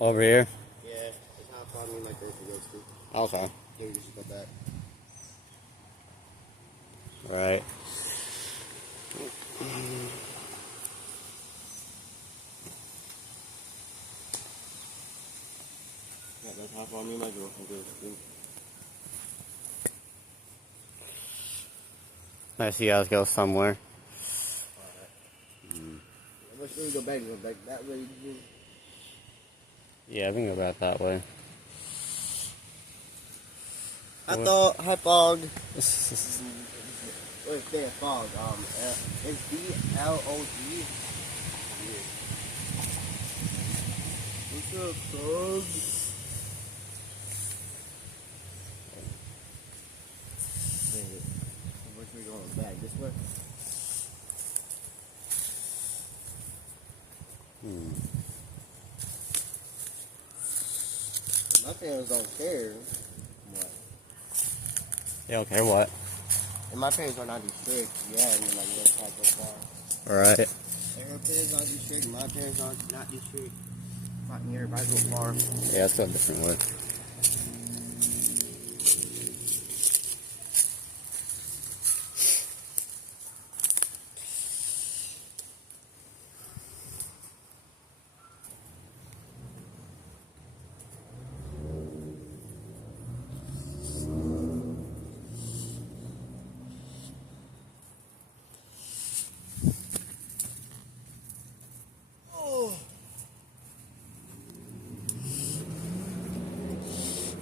Over here? Yeah, it's how far me and my grocery goes to. Okay. Yeah, we just got that. Right. Yeah, that's how far me and my girlfriend goes to. I see you guys go somewhere. Let's really go back that way. Yeah, we can go back that way. I thought, hi, fog. Wait, say fog. It's B-L-O-G. What's up, fog? Wait, which way going back? This way? My parents don't care. What? Yeah, okay, what? And my parents are not too strict. Yeah, and then like let's not go far. Alright. And her parents aren't too strict. My parents aren't not too strict. Not near, everybody go far. Yeah, let's go a different way.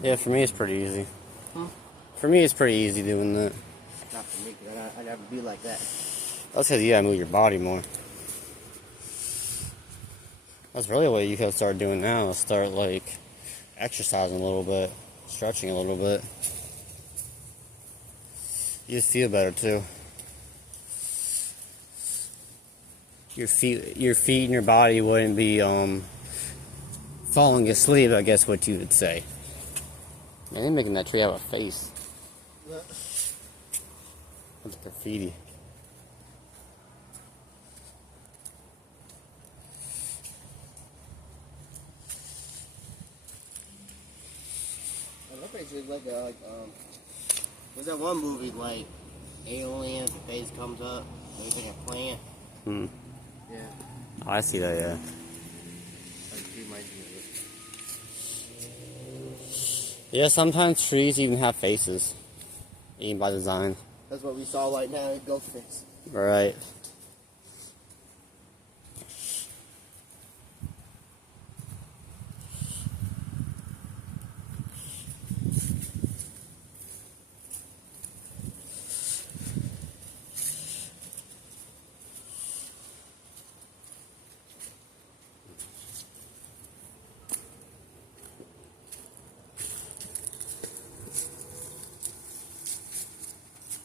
Yeah, for me it's pretty easy. For me it's pretty easy doing that. Not for me, because I never be like that. That's because you gotta move your body more. That's really what you can start doing now. Start like exercising a little bit, stretching a little bit. You just feel better too. Your feet and your body wouldn't be falling asleep, I guess what you would say. Man, you're making that tree have a face. That's graffiti. I look at you like what's that one movie like aliens, the face comes up, making a plant? Yeah. Oh, I see that, yeah. Like she might do it. Yeah, sometimes trees even have faces. Even by design. That's what we saw right now in Ghostface. Right.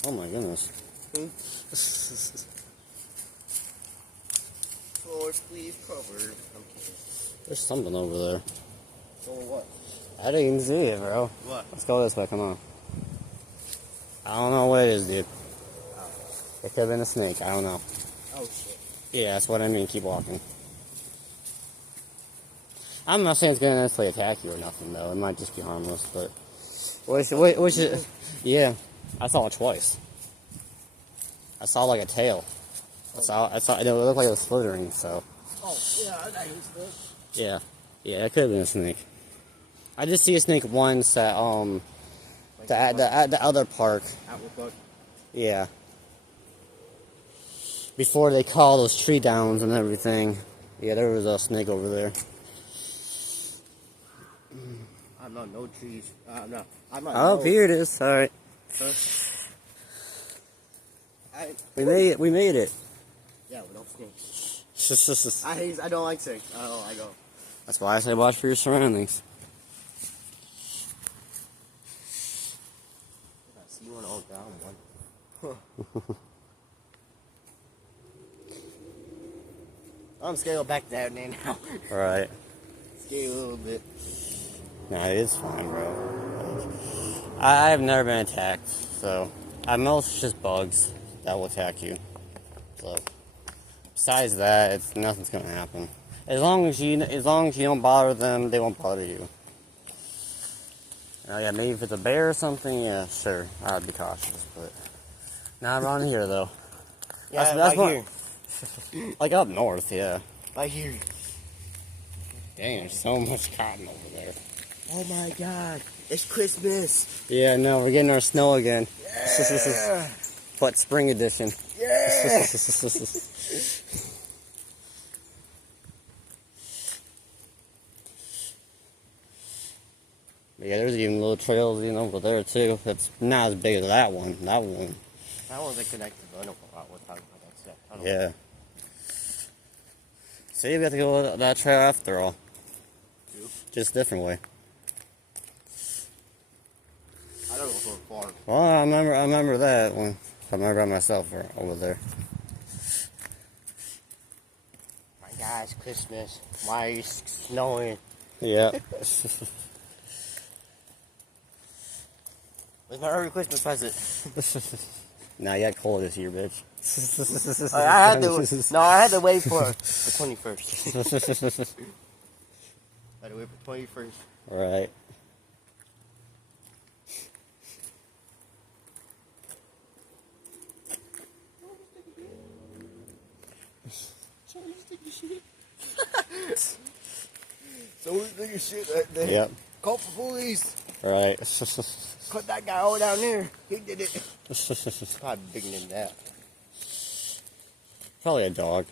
Oh my goodness. Floors, please, covered. I'm kidding. There's something over there. So what? I didn't even see it, bro. What? Let's go this way, come on. I don't know what it is, dude. Oh. It could have been a snake, I don't know. Oh shit. Yeah, that's what I mean, keep walking. I'm not saying it's gonna necessarily attack you or nothing, though. It might just be harmless, but... Which is... Yeah, I saw it twice. I saw like a tail. I saw it looked like it was slithering, so... Oh, yeah, I know it's good. Yeah, it could have been a snake. I did see a snake once at the other park. Apple Park. Yeah. Before they cut all those tree downs and everything. Yeah, there was a snake over there. I'm not no trees. No. I'm not. Oh, no. here it is. All right. We made it. Yeah, with no snakes. I don't like snakes. I go. That's why I say watch for your surroundings. I see one all down one. I'm scared to go back to that name now. All right. Scared a little bit. Nah, it is fine, bro. I've never been attacked, so at most it's just bugs that will attack you. So besides that, nothing's gonna happen. As long as you don't bother them, they won't bother you. Yeah, maybe if it's a bear or something, yeah, sure, I'd be cautious, but not around here though. Yeah, that's right here. Like up north, yeah. Right here. Dang, there's so much cotton over there. Oh my God, it's Christmas. Yeah, no, we're getting our snow again. Yeah. But spring edition. Yeah. Yeah, there's even little trails even over there too. It's not as big as that one. That one. That one's a connected. I don't know what we're talking about. That's it. I don't Yeah. See, we have to go that trail after all. know. Just a different way. I don't go so far. Well, I remember that one. I remember by myself over there. My God, it's Christmas. Why are you snowing? Yeah. Where's my early Christmas present? Nah, you got cold this year, bitch. I had to wait for the 21st. I had to wait for 21st. Right. Someone's thinking shit right there. Yep. Call for police. Right. Cut that guy over down there. He did it. Probably bigger than that. Probably a dog.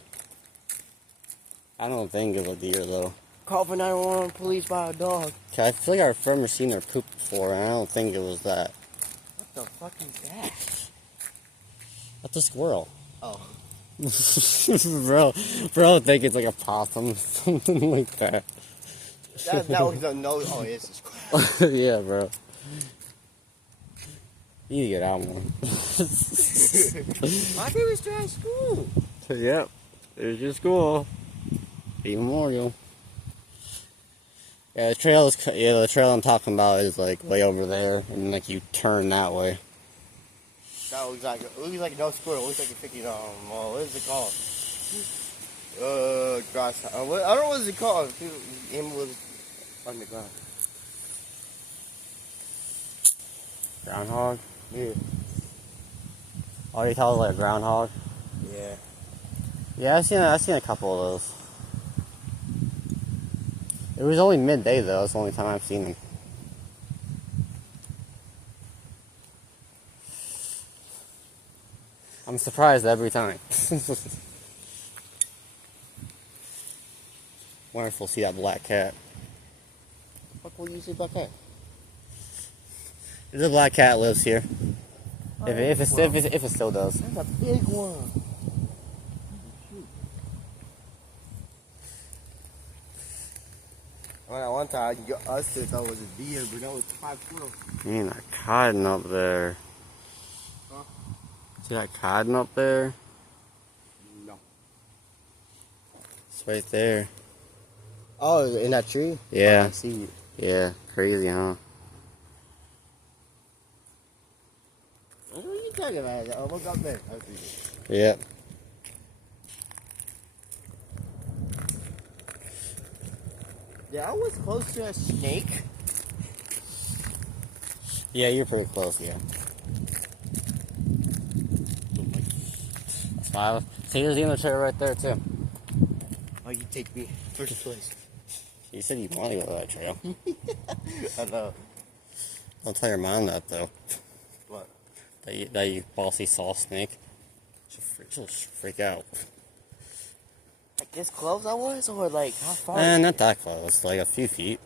I don't think it was a deer though. Call for 911, police by a dog. 'Cause I feel like I've never seen her poop before, and I don't think it was that. What the fuck is that? That's a squirrel. Oh. bro, I think it's like a possum, something like that. That was a no. Oh, yes, it's crap. Yeah, bro. You need to get out more. My baby's still at school. Yep. There's your school. The Memorial. Yeah, the trail I'm talking about is like way over there, and like you turn that way. That looks like no squirrel. It looks like a freaking what is it called? Grass. I don't know what it's called. It was on the ground. Groundhog? Yeah. Oh, you call it like a groundhog? Yeah. Yeah, I've seen a couple of those. It was only midday though. It's the only time I've seen them. I'm surprised every time. Wonder if we'll see that black cat. What will you see about that? The black cat lives here. Oh, If it still does. That's a big one. Well, one time us thought it was a deer, but that was 5 squirrels. Man, that cotton up there. Huh? See that cotton up there? No. It's right there. Oh, in that tree? Yeah. Oh, I see it. Yeah, crazy, huh? What are you talking about? Oh, look up there. I see it. Yep. Yeah, I was close to a snake. Yeah, you're pretty close, yeah. That's why see, there's the trail right there, too. Oh, you take me first place. You said you want to go to that trail. I know. Don't tell your mom that, though. What? That you bossy saw a snake. She'll freak out. Like this close I was, or like how far? Not that close, like a few feet.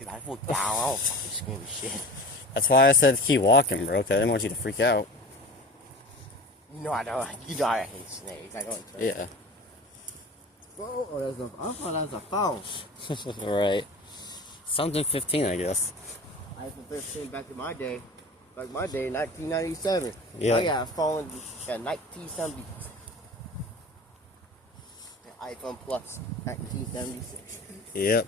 If I fall down, I'll fucking scream as shit. That's why I said keep walking, bro, 'cause I didn't want you to freak out. No, I know. You know I hate snakes. I don't. Yeah. Oh, that's a. I thought that was a phone. Right. Something 15, I guess. iPhone 15 back in my day. Like my day, 1997. Yeah. I got a phone in 1970. An iPhone Plus, 1976. Yep.